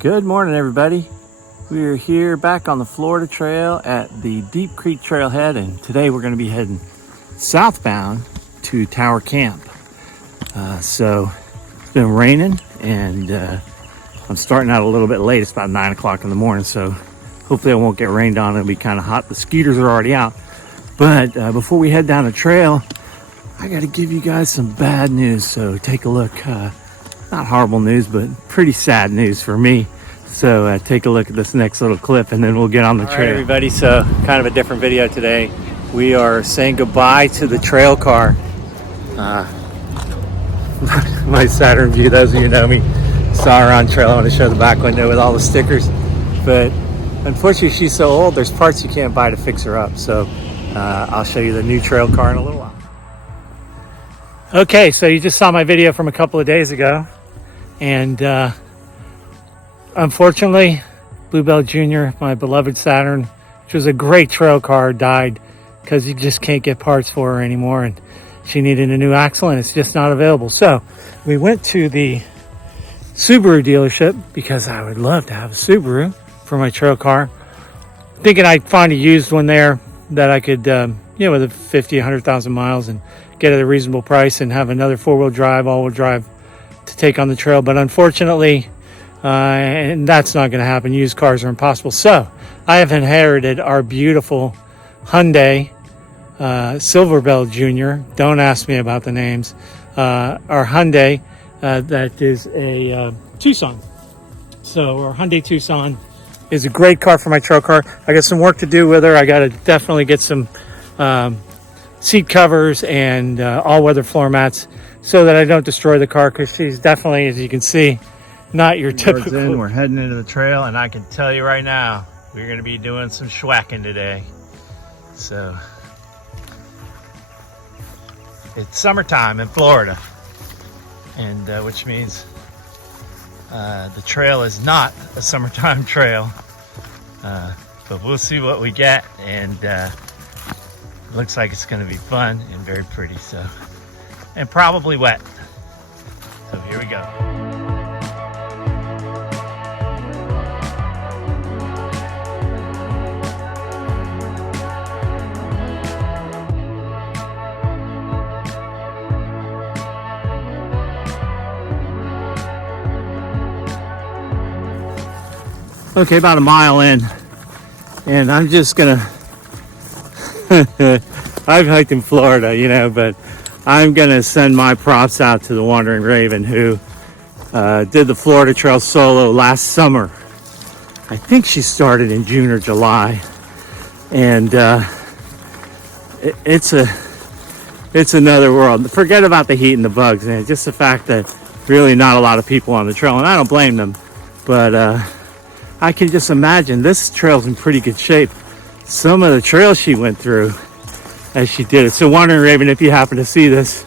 Good morning, everybody. We are here back on the Florida Trail at the Deep Creek Trailhead, and today we're going to be heading southbound to Tower Camp. So it's been raining, and I'm starting out a little bit late. It's about 9 o'clock in the morning, so hopefully I won't get rained on. It'll be kind of hot. The skeeters are already out. But before we head down the trail, I got to give you guys some bad news. So take a look. Not horrible news, but pretty sad news for me. So take a look at this next little clip, and then we'll get on the trail. All right, everybody, so kind of a different video today. We are saying goodbye to the trail car. My Saturn view, those of you who know me, saw her on trail. I want to show the back window with all the stickers. But unfortunately, she's so old, there's parts you can't buy to fix her up. So I'll show you the new trail car in a little while. Okay, so you just saw my video from a couple of days ago. And unfortunately, Bluebell Jr., my beloved Saturn, which was a great trail car, died because you just can't get parts for her anymore. And she needed a new axle, and it's just not available. So we went to the Subaru dealership because I would love to have a Subaru for my trail car. Thinking I'd find a used one there that I could, with a 50, 100,000 miles and get at a reasonable price and have another four-wheel drive, all-wheel drive to take on the trail. But unfortunately, and that's not going to happen. Used cars are impossible. So I have inherited our beautiful Hyundai Silverbell Jr. Don't ask me about the names. Our Hyundai that is a Tucson. So our Hyundai Tucson is a great car for my trail car. I got some work to do with her. I got to definitely get some seat covers and all-weather floor mats so that I don't destroy the car, because she's definitely, as you can see, not your typical. We're heading into the trail, and I can tell you right now, we're going to be doing some bushwhacking today. So it's summertime in Florida, and which means the trail is not a summertime trail, but we'll see what we get, and looks like it's going to be fun and very pretty, so, and probably wet. So here we go. Okay, about a mile in, and I'm just gonna I've hiked in Florida, but I'm gonna send my props out to the Wandering Raven, who did the Florida Trail solo last summer. I think she started in June or July, and it's another world. Forget about the heat and the bugs, man. Just the fact that really not a lot of people on the trail, and I don't blame them, but I can just imagine this trail's in pretty good shape. Some of the trails she went through as she did it. So Wandering Raven, if you happen to see this,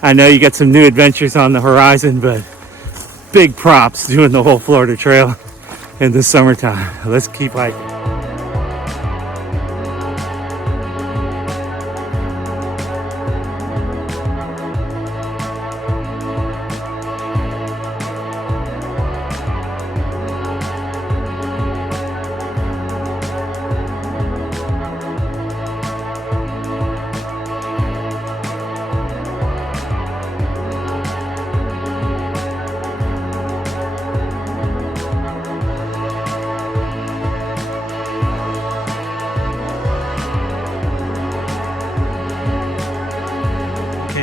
I know you got some new adventures on the horizon, but big props doing the whole Florida Trail in the summertime. Let's keep hiking.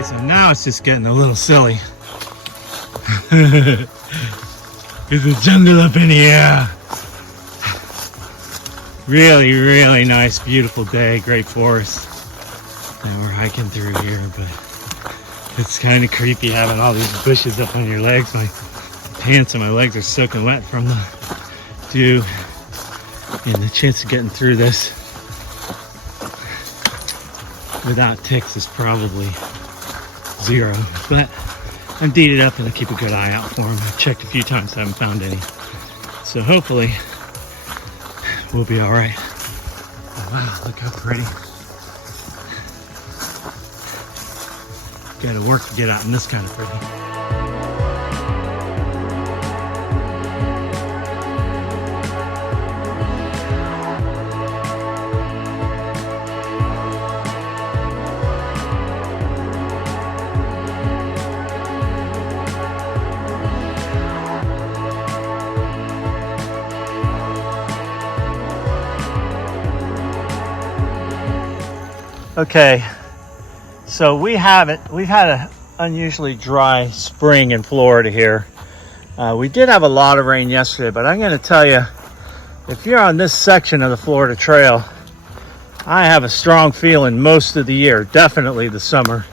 So now it's just getting a little silly. There's a jungle up in here. Really, really nice, beautiful day, great forest. And we're hiking through here, but it's kind of creepy having all these bushes up on your legs. My pants and my legs are soaking wet from the dew. And the chance of getting through this without ticks is probably 0, but I'm deeded up and I keep a good eye out for them. I've checked a few times, haven't found any. So hopefully we'll be all right. Oh, wow, look how pretty. Got to work to get out in this kind of pretty. Okay, so we've had an unusually dry spring in Florida here. We did have a lot of rain yesterday, but I'm going to tell you, if you're on this section of the Florida Trail, I have a strong feeling most of the year, definitely the summer,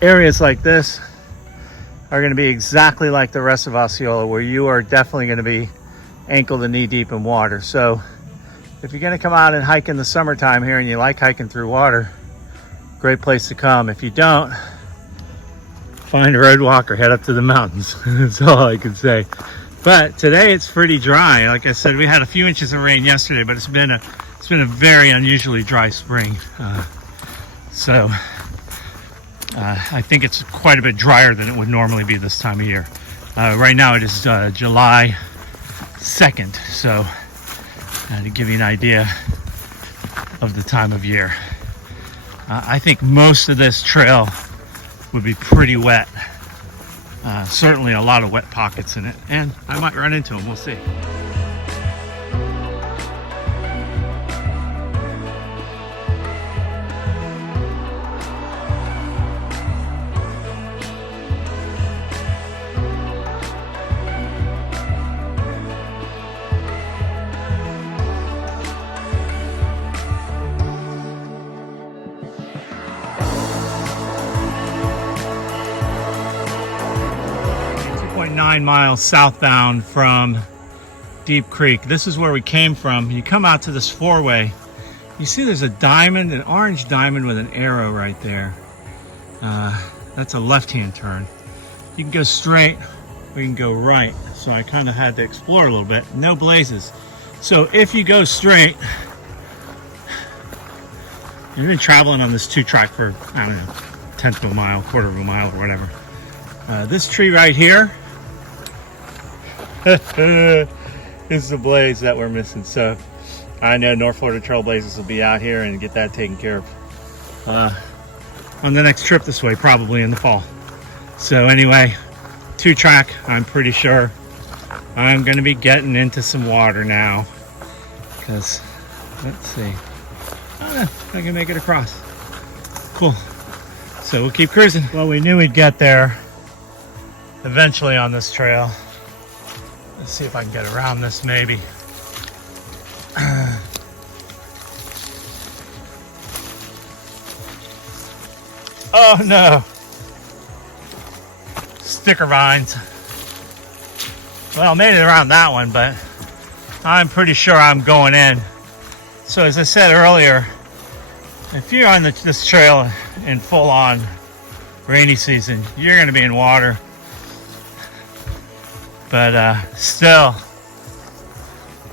areas like this are going to be exactly like the rest of Osceola, where you are definitely going to be ankle to knee deep in water. So if you're going to come out and hike in the summertime here and you like hiking through water, great place to come. If you don't, find a road walk or head up to the mountains. That's all I can say. But today it's pretty dry. Like I said, we had a few inches of rain yesterday, but it's been a very unusually dry spring. So I think it's quite a bit drier than it would normally be this time of year. Right now it is July 2nd, so to give you an idea of the time of year. I think most of this trail would be pretty wet. Certainly a lot of wet pockets in it, and I might run into them, we'll see. 9 miles southbound from Deep Creek. This is where we came from. You come out to this four-way. You see there's a diamond, an orange diamond with an arrow right there. That's a left-hand turn. You can go straight or you can go right. So I kind of had to explore a little bit. No blazes. So if you go straight, you've been traveling on this 2-track for, I don't know, 1/10 of a mile, 1/4 of a mile, or whatever. This tree right here is the blaze that we're missing. So I know North Florida Trailblazers will be out here and get that taken care of on the next trip this way, probably in the fall. So anyway, 2-track, I'm pretty sure I'm going to be getting into some water now, because let's see, I don't know if I can make it across. Cool. So we'll keep cruising. Well, we knew we'd get there eventually on this trail. Let's see if I can get around this maybe. Oh no! Sticker vines. Well, I made it around that one, but I'm pretty sure I'm going in. So as I said earlier, if you're on this trail in full-on rainy season, you're going to be in water. But still,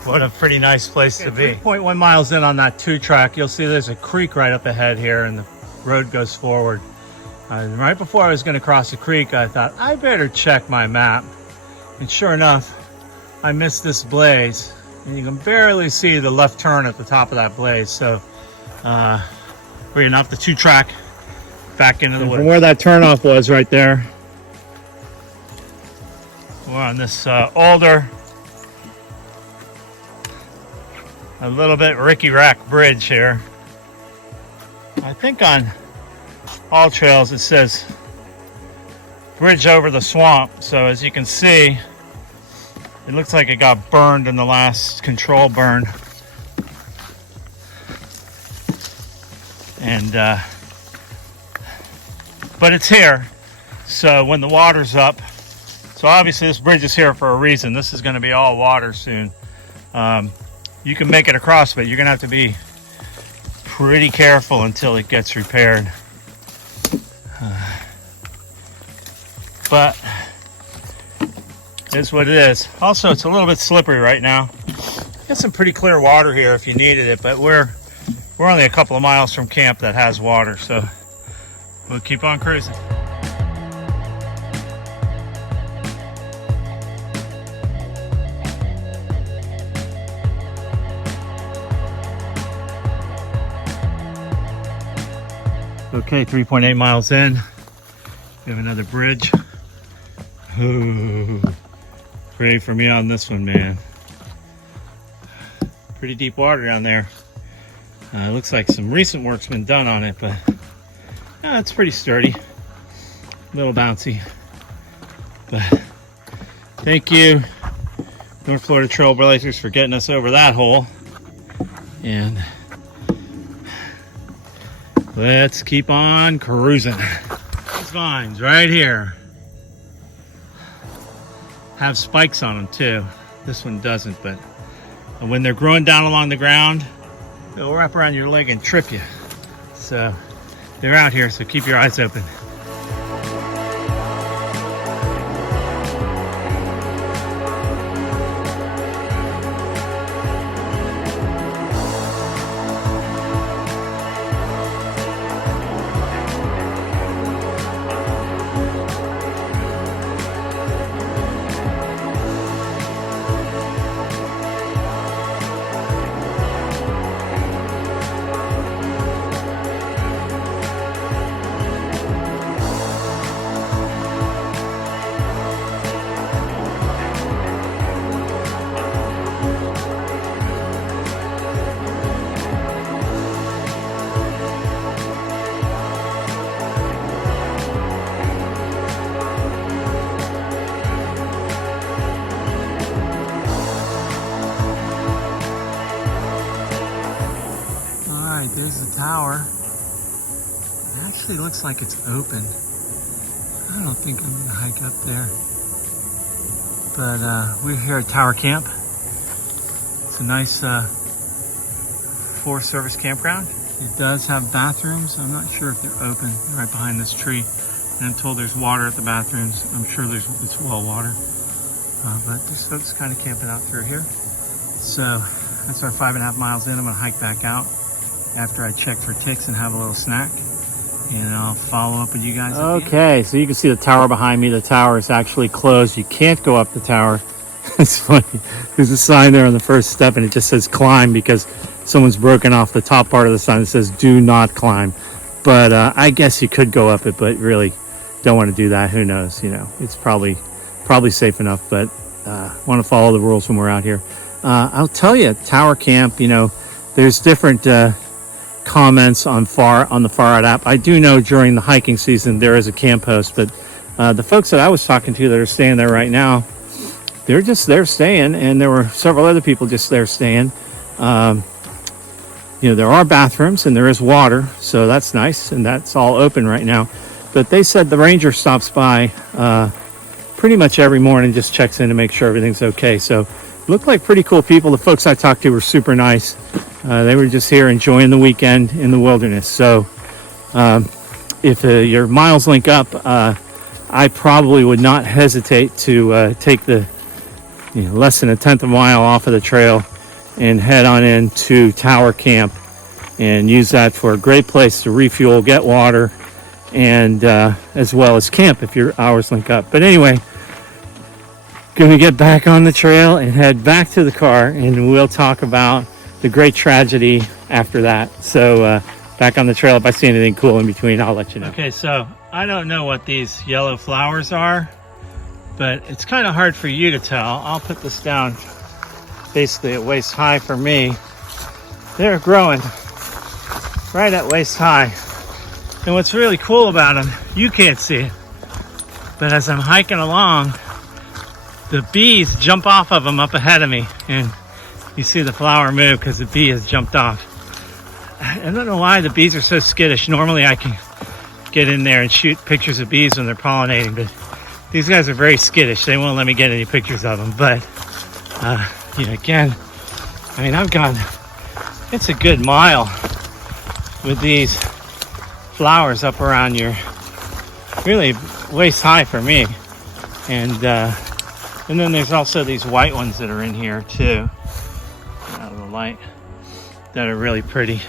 what a pretty nice place to be. 3.1 miles in on that 2-track, you'll see there's a creek right up ahead here, and the road goes forward. And right before I was going to cross the creek, I thought I better check my map. And sure enough, I missed this blaze, and you can barely see the left turn at the top of that blaze. So we're getting off the 2-track back into the woods. From where that turnoff was right there, we're on this older, a little bit ricky-rack bridge here. I think on all trails it says bridge over the swamp. So as you can see, it looks like it got burned in the last control burn. And but it's here. So when the water's up, so obviously this bridge is here for a reason. This is going to be all water soon. You can make it across, but you're going to have to be pretty careful until it gets repaired. But it's what it is. Also, it's a little bit slippery right now. Got some pretty clear water here if you needed it, but we're only a couple of miles from camp that has water, so we'll keep on cruising. Okay, 3.8 miles in. We have another bridge. Ooh, pray for me on this one, man. Pretty deep water down there. Looks like some recent work's been done on it, but it's pretty sturdy. A little bouncy. But thank you, North Florida Trailblazers, for getting us over that hole. And let's keep on cruising. These vines right here have spikes on them too. This one doesn't, but when they're growing down along the ground, they'll wrap around your leg and trip you. So they're out here, so keep your eyes open. There's the tower. It actually looks like it's open. I don't think I'm gonna hike up there. But we're here at Tower Camp. It's a nice Forest Service campground. It does have bathrooms. I'm not sure if they're open. They're right behind this tree. And I'm told there's water at the bathrooms. I'm sure it's well water. But there's folks kind of camping out through here. So that's our 5.5 miles in. I'm gonna hike back out after I check for ticks and have a little snack, and I'll follow up with you guys. Okay, so you can see the tower behind me. The tower is actually closed. You can't go up the tower. It's funny. There's a sign there on the first step, and it just says climb because someone's broken off the top part of the sign that says do not climb. But I guess you could go up it, but really don't want to do that. Who knows? You know, it's probably safe enough, but want to follow the rules when we're out here. I'll tell you, Tower Camp, you know, there's different comments on the Far Out app. I do know during the hiking season there is a camp host, but the folks that I was talking to that are staying there right now, they're just there staying, and there were several other people just there staying. You know, there are bathrooms and there is water, so that's nice, and that's all open right now. But they said the ranger stops by pretty much every morning, just checks in to make sure everything's okay. So looked like pretty cool people. The folks I talked to were super nice. They were just here enjoying the weekend in the wilderness. So if your miles link up, I probably would not hesitate to take the less than a tenth of a mile off of the trail and head on into Tower Camp and use that for a great place to refuel, get water, and as well as camp if your hours link up. But anyway, gonna get back on the trail and head back to the car, and we'll talk about the great tragedy after that. So back on the trail. If I see anything cool in between, I'll let you know. Okay, so I don't know what these yellow flowers are, but it's kind of hard for you to tell. I'll put this down basically at waist high for me. They're growing right at waist high. And what's really cool about them, you can't see it, but as I'm hiking along, the bees jump off of them up ahead of me, and you see the flower move because the bee has jumped off. I don't know why the bees are so skittish. Normally I can get in there and shoot pictures of bees when they're pollinating, but these guys are very skittish. They won't let me get any pictures of them. But again, I mean, it's a good mile with these flowers up around your, really waist high for me. And then there's also these white ones that are in here too, out of the light, that are really pretty.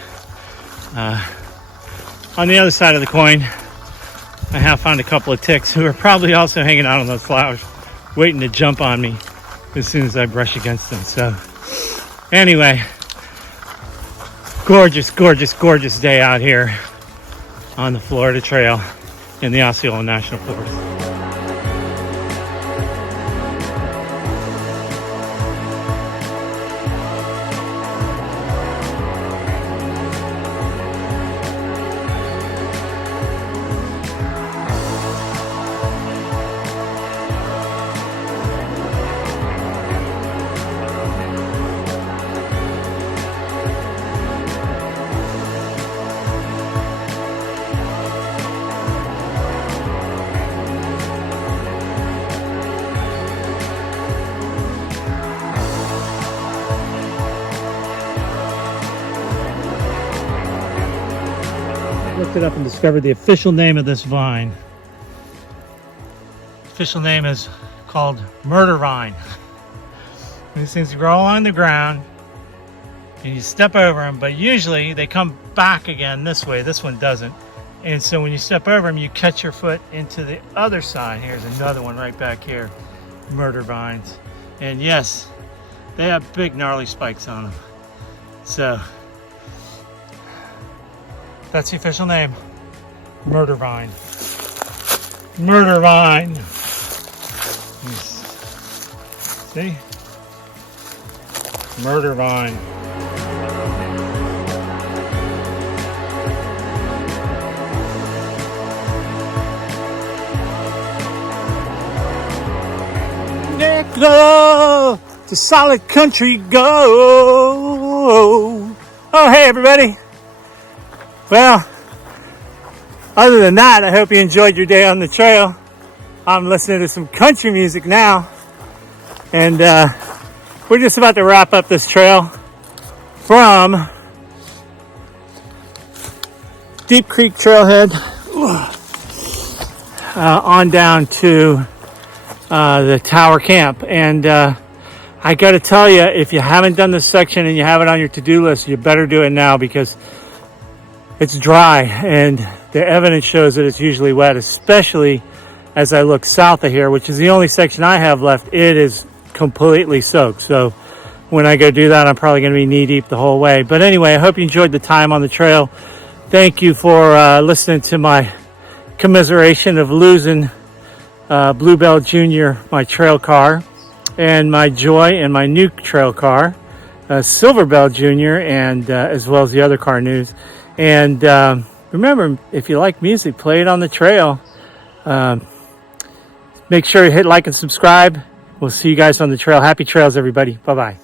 On the other side of the coin, I have found a couple of ticks who are probably also hanging out on those flowers, waiting to jump on me as soon as I brush against them. So anyway, gorgeous, gorgeous, gorgeous day out here on the Florida Trail in the Osceola National Forest. looked it up and discovered the official name of this vine. Official name is called murder vine. These things grow on the ground and you step over them, but usually they come back again this way. This one doesn't. And so when you step over them, you catch your foot into the other side. Here's another one right back here. Murder vines. And yes, they have big gnarly spikes on them. So that's the official name. Murder vine. Murder vine. See? Murder vine. Go to solid country, go. Oh, hey everybody. Well, other than that, I hope you enjoyed your day on the trail. I'm listening to some country music now, and we're just about to wrap up this trail from Deep Creek Trailhead on down to the tower camp. And I got to tell you, if you haven't done this section and you have it on your to-do list, you better do it now, because it's dry and the evidence shows that it's usually wet, especially as I look south of here, which is the only section I have left. It is completely soaked. So when I go do that, I'm probably going to be knee deep the whole way. But anyway, I hope you enjoyed the time on the trail. Thank you for listening to my commiseration of losing Bluebell Jr., my trail car, and my joy in my new trail car, Silverbell Jr., and as well as the other car news. And remember, if you like music, play it on the trail. Make sure you hit like and subscribe. We'll see you guys on the trail. Happy trails, everybody. Bye-bye.